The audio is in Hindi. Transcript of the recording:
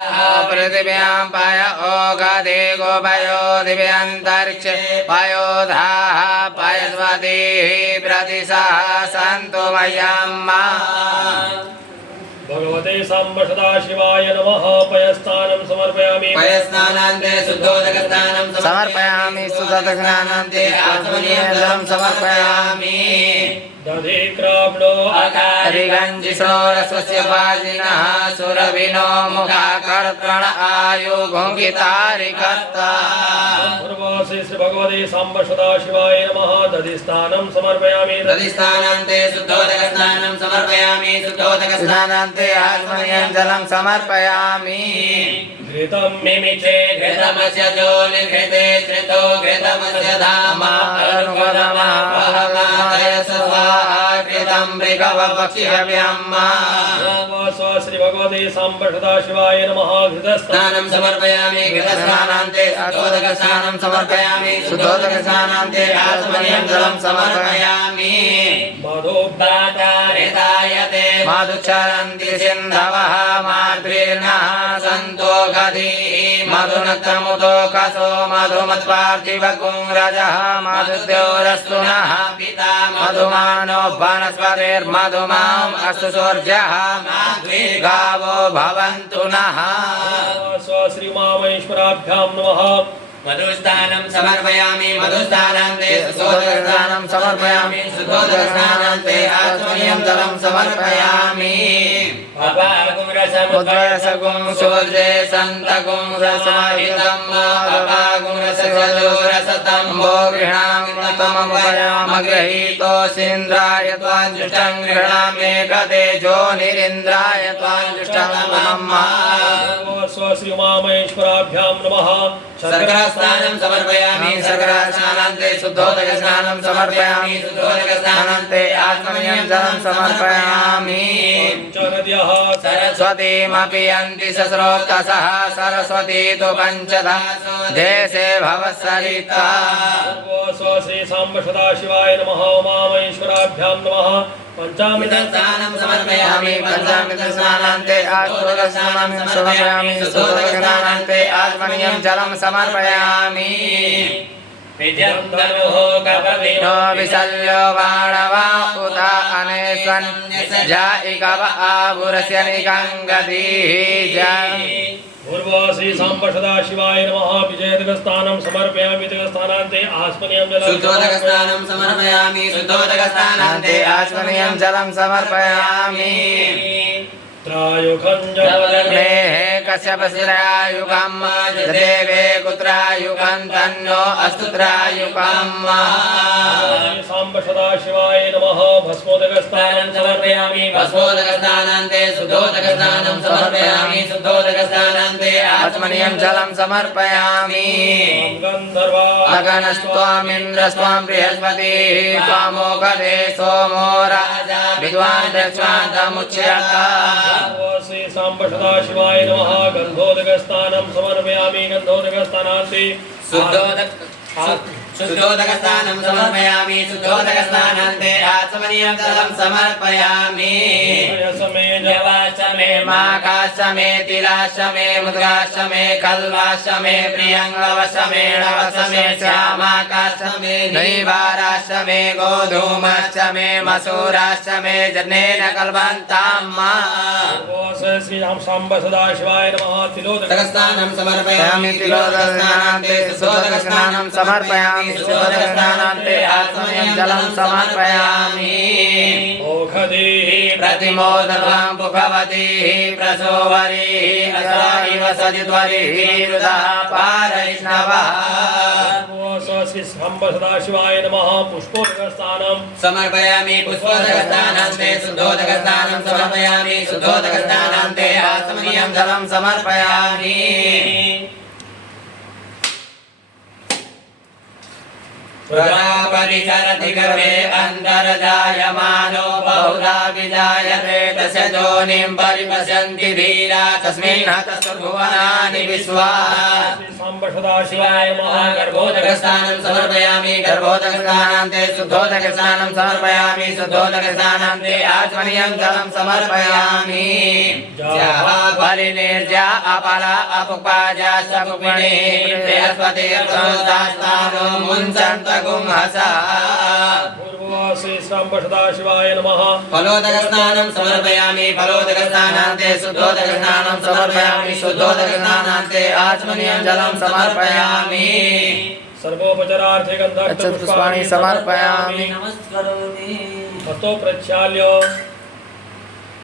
पृथिव्यां पाय ओगधे गोपयो दिव्यन्तरिक्षे पयोधाः पयस्वतीः प्रतिशः सन्तु मय्यम्मा भगवते साम्ब सदाशिवाय नमः। पयस्नानं समर्पयामि। पयस्नानान्ते शुद्धोदकस्नानं समर्पयामि। शुद्धोदकस्नानान्ते आत्मनियन्त्रं समर्पयामि। दधि क्राम्णो हरिगञ्जिषो रसस्य वाजिनः सुरभिनो मुखाकर्तृण आयुगुङ्गितारिकर्ता पूर्वासे श्री भगवते साम्ब सदाशिवाय नमः। दधिस्नानं समर्पयामि। दधिस्नानान्ते शुद्धोदकस्नानं समर्पयामि। शुद्धोदकस्नानान्ते आत्मनियन्त्रं समर्पयामि। घृतं मिमिचे घृतमस्य जोनिघृते श्रितो घृतमस्य धामा अनुगतमापहमादय स्वाहा घृतं मृगवपक्षिहव्यम्मा श्री भगवते साम्ब सदाशिवाय नमः। घृतस्नानं समर्पयामि। घृतस्नानान्ते शुद्धोदकस्नानं समर्पयामि। शुद्धोदकस्नानान्ते आत्मनियन्त्रं समर्पयामि। मधुब्बातारितायते मधुक्षरन्ति सिन्धवः मार्द्रीर्णः सन्तो मधुनक्तमुदो कसो मधुमत्पार्थिवकुंरजः मधुद्योरस्तुनः पिता मधुमानो वनस्पतिर्मधुमाम् अस्तु सूर्यः गावो भवन्तु नः। श्री उमामहेश्वराभ्यां नमः। मधुस्नानं समर्पयामि। मधुस्नानान्ते शुद्धोदकस्नानं समर्पयामि। शुद्धोदकस्नानान्ते आत्मनियन्त्रं समर्पयामि। अपागुंरसमुद्रसगुं शूद्रे सन्तगुं रसमाहितं अपागुंरसजोरसतम्भो गृह्णामि तममुपयामगृहीतोऽसीन्द्राय त्वाञ्जुष्टं गृह्णामि कतेजो निरिन्द्राय त्वाञ्जुष्टं मम श्री उमामहेश्वराभ्यां नमः। शर्करास्नानं समर्पयामि। शर्करास्नानान्ते शुद्धोदकस्नानं समर्पयामि। शुद्धोदकस्नानान्ते आत्मनियन्त्रं समर्पयामि। सरस्वतीमपि यन्ति सस्रोतसः सरस्वती तु पञ्चधा देशे भवत्सरिता श्री साम्ब सदाशिवाय नमः। उमामहेश्वराभ्यां नमः। पंचामृतस्नानं समर्पयामि। पंचामृतस्नानान्ते आत्मनियन्त्रं समर्पयामि। शुद्धोदकस्नानान्ते आत्मनियन्त्रं समर्पयामि। विजन्दनुः कपविनो विशल्यो बाणवा उत अनेस्वन् जाइकव आभुरस्य निकङ्गदीः पूर्व श्री साम्ब सदाशिवाय नमः। विजयदकस्नानं समर्पयामि। विजयदकस्नानान्ते आस्मनियं शुद्धोदकस्नानं समर्पयामि। शुद्धोदकस्नानान्ते आस्मनियं जलं समर्पयामि। त्रायुखं जलग्नेः कश्यपशिरायुगं देवे कुत्रायुगं तन्नो अस्तु त्रायुगं। साम्ब सदाशिवाय नमः। भस्मोदकस्नानं समर्पयामि। भस्मोदकस्नानान्ते शुद्धोदकस्नानं समर्पयामि। शुद्धोदकस्नानान्ते आत्मनियं जलं समर्पयामि। अगनस्त्वामिन्द्रस्त्वां बृहस्पतिः त्वामोगधे सोमो राजा विद्वान् दक्षान्तमुच्यते। श्री साम्ब सदाशिवाय नमः। गन्धोदकस्नानं समर्पयामि। गन्धोदकस्नानान्ते शुद्धोदकस्नानं समर्पयामि। शुद्धोदकस्नानान्ते आत्मनियन्त्रं समर्पयामि। यवाश्चमे माघाश्चमे तिलाश्चमे मुद्गाश्चमे कल्वाश्चमे प्रियङ्गवश्चमे नवश्चमे श्यामाकाश्चमे नैवाराश्चमे गोधूमाश्चमे मसूराश्चमे जनेन कल्पन्तां मा श्री साम्ब सदाशिवाय नमः। तिलोदकस्नानं समर्पयामि। तिलोदकस्नानान्ते शुद्धोदकस्नानं समर्पयामि। शुद्धोदकस्नानान्ते आत्मनियन्त्रं समर्पयामि। ओखधीः प्रतिमोदनं पुखवतीः प्रसोवरीः असाइव सजित्वरीः रुदः पारैष्णवः। श्री साम्ब सदाशिवाय नमः। पुष्पोदकस्नानं समर्पयामि। पुष्पोदकस्नानान्ते शुद्धोदकस्नानं समर्पयामि। शुद्धोदकस्नानान्ते आत्मनियन्त्रं समर्पयामि। प्रजापतिचरति गर्भे अन्तर्जायमानो बहुधा विजायते तस्य योनिं परिपश्यन्ति धीरा तस्मिन् हतस्तुर्भुवनानि विश्वा सांब सदाशिवाय नमः गर्भोदकस्नानं समर्पयामि गर्भोदकस्नानान्ते शुद्धोदकस्नानं समर्पयामि शुद्धोदकस्नानान्ते आचमनीयं जलं समर्पयामि बलिनिर्जा अपला अपुपाजा सपुपिणी बृहस्पति प्रसुतास्तानो मुञ्चन्तगुंहसा पूर्ववासी सांब सदाशिवाय नमः फलोदकस्नानं समर्पयामि फलोदकस्नानान्ते शुद्धोदकस्नानं समर्पयामि शुद्धोदकस्नानान्ते आचमनीयं जलं समर्पयामि सर्वोपचारार्थे गन्धपुष्पाणि समर्पयामि हस्तो प्रक्षाल्य